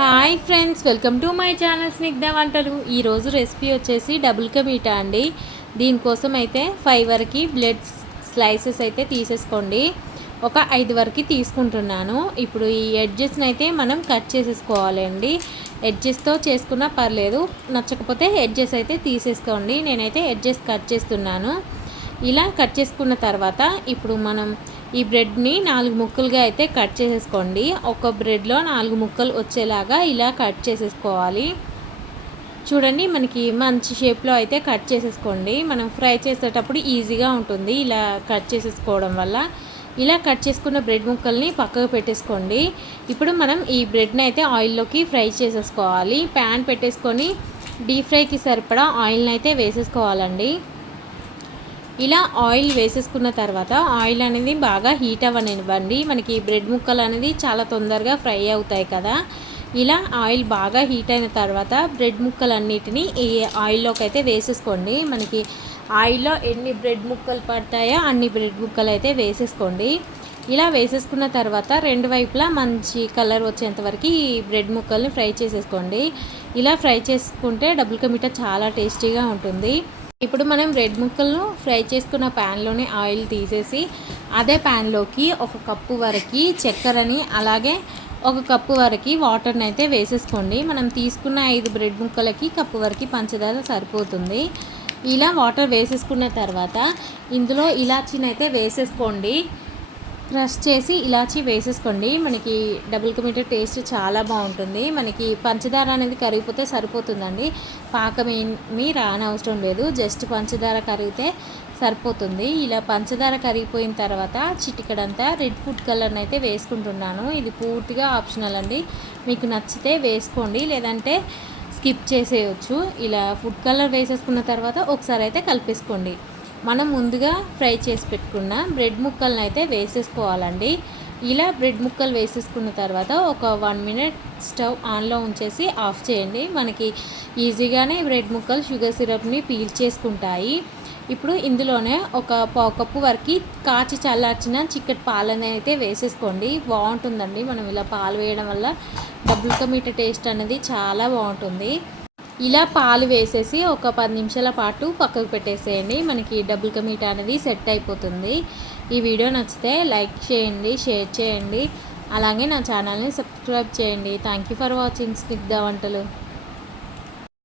Hi friends, welcome to my channel Snigdha వంటలు. ఈరోజు recipe వచ్చేసి డబుల్ కా మీఠా అండి. దీనికోసం అయితే 5 వరకు బ్లడ్ స్లైసెస్ అయితే తీసేసుకోండి. ఒక 5 వరకు తీసుకుంటున్నాను. ఇప్పుడు ఈ ఎడ్జెస్ని అయితే మనం కట్ చేసేసుకోవాలి అండి. ఎడ్జెస్తో చేసుకున్నా పర్లేదు, నచ్చకపోతే ఎడ్జెస్ అయితే తీసేసుకోండి. నేనైతే ఎడ్జెస్ కట్ చేస్తున్నాను. ఇలా కట్ చేసుకున్న తర్వాత ఇప్పుడు మనం ఈ బ్రెడ్ని 4 ముక్కలుగా అయితే కట్ చేసేసుకోండి. ఒక బ్రెడ్లో 4 ముక్కలు వచ్చేలాగా ఇలా కట్ చేసేసుకోవాలి. చూడండి, మనకి మంచి షేప్లో అయితే కట్ చేసేసుకోండి. మనం ఫ్రై చేసేటప్పుడు ఈజీగా ఉంటుంది ఇలా కట్ చేసేసుకోవడం వల్ల. ఇలా కట్ చేసుకున్న బ్రెడ్ ముక్కల్ని పక్కకు పెట్టేసుకోండి. ఇప్పుడు మనం ఈ బ్రెడ్ని అయితే ఆయిల్లోకి ఫ్రై చేసేసుకోవాలి. ప్యాన్ పెట్టేసుకొని డీప్ ఫ్రైకి సరిపడా ఆయిల్ని అయితే వేసేసుకోవాలండి. ఇలా ఆయిల్ వేసేసుకున్న తర్వాత ఆయిల్ అనేది బాగా హీట్ అవ్వనివ్వండి. మనకి బ్రెడ్ ముక్కలు అనేది చాలా తొందరగా ఫ్రై అవుతాయి కదా. ఇలా ఆయిల్ బాగా హీట్ అయిన తర్వాత బ్రెడ్ ముక్కలన్నిటినీ ఈ ఆయిల్లోకి అయితే వేసేసుకోండి. మనకి ఆయిల్లో ఎన్ని బ్రెడ్ ముక్కలు పడతాయో అన్ని బ్రెడ్ ముక్కలు అయితే వేసేసుకోండి. ఇలా వేసేసుకున్న తర్వాత 2 వైపులా మంచి కలర్ వచ్చేంత వరకు ఈ బ్రెడ్ ముక్కల్ని ఫ్రై చేసేసుకోండి. ఇలా ఫ్రై చేసుకుంటే డబుల్ కా మీఠా చాలా టేస్టీగా ఉంటుంది. ఇప్పుడు మనం బ్రెడ్ ముక్కలను ఫ్రై చేసుకున్న ప్యాన్లోనే ఆయిల్ తీసేసి అదే ప్యాన్లోకి 1 కప్పు వరకు చక్కెరని అలాగే 1 కప్పు వరకు వాటర్ని అయితే వేసేసుకోండి. మనం తీసుకున్న 5 బ్రెడ్ ముక్కలకి కప్పు వరకు పంచదార సరిపోతుంది. ఇలా వాటర్ వేసేసుకున్న తర్వాత ఇందులో ఇలాచీని అయితే వేసేసుకోండి. క్రష్ చేసి ఇలాచీ వేసేసుకోండి. మనకి డబుల్ కా మీఠా టేస్ట్ చాలా బాగుంటుంది. మనకి పంచదార అనేది కరిగిపోతే సరిపోతుందండి. పాకం ఏమీ రానవసరం లేదు, జస్ట్ పంచదార కరిగితే సరిపోతుంది. ఇలా పంచదార కరిగిపోయిన తర్వాత చిటికడంతా రెడ్ ఫుడ్ కలర్ని అయితే వేసుకుంటున్నాను. ఇది పూర్తిగా ఆప్షనల్ అండి, మీకు నచ్చితే వేసుకోండి, లేదంటే స్కిప్ చేసేయచ్చు. ఇలా ఫుడ్ కలర్ వేసేసుకున్న తర్వాత ఒకసారి అయితే కలిపేసుకోండి. మనం ముందుగా ఫ్రై చేసి పెట్టుకున్న బ్రెడ్ ముక్కలను అయితే వేసేసుకోవాలండి. ఇలా బ్రెడ్ ముక్కలు వేసేసుకున్న తర్వాత ఒక 1 మినిట్ స్టవ్ ఆన్లో ఉంచేసి ఆఫ్ చేయండి. మనకి ఈజీగానే బ్రెడ్ ముక్కలు షుగర్ సిరప్ని పీల్చేసుకుంటాయి. ఇప్పుడు ఇందులోనే ఒక 1/4 కప్పు వరకు కాచి చల్లార్చిన చిక్కటి పాలని అయితే వేసేసుకోండి. బాగుంటుందండి. మనం ఇలా పాలు వేయడం వల్ల డబుల్ కా మీఠా టేస్ట్ అనేది చాలా బాగుంటుంది. ఇలా పాలు వేసేసి ఒక 10 నిమిషాల పాటు పక్కకు పెట్టేసేయండి. మనకి డబుల్ కా మీఠా అనేది సెట్ అయిపోతుంది. ఈ వీడియో నచ్చితే లైక్ చేయండి, షేర్ చేయండి, అలాగే నా ఛానల్ని సబ్స్క్రైబ్ చేయండి. Thank you for watching Snigdha వంటలు.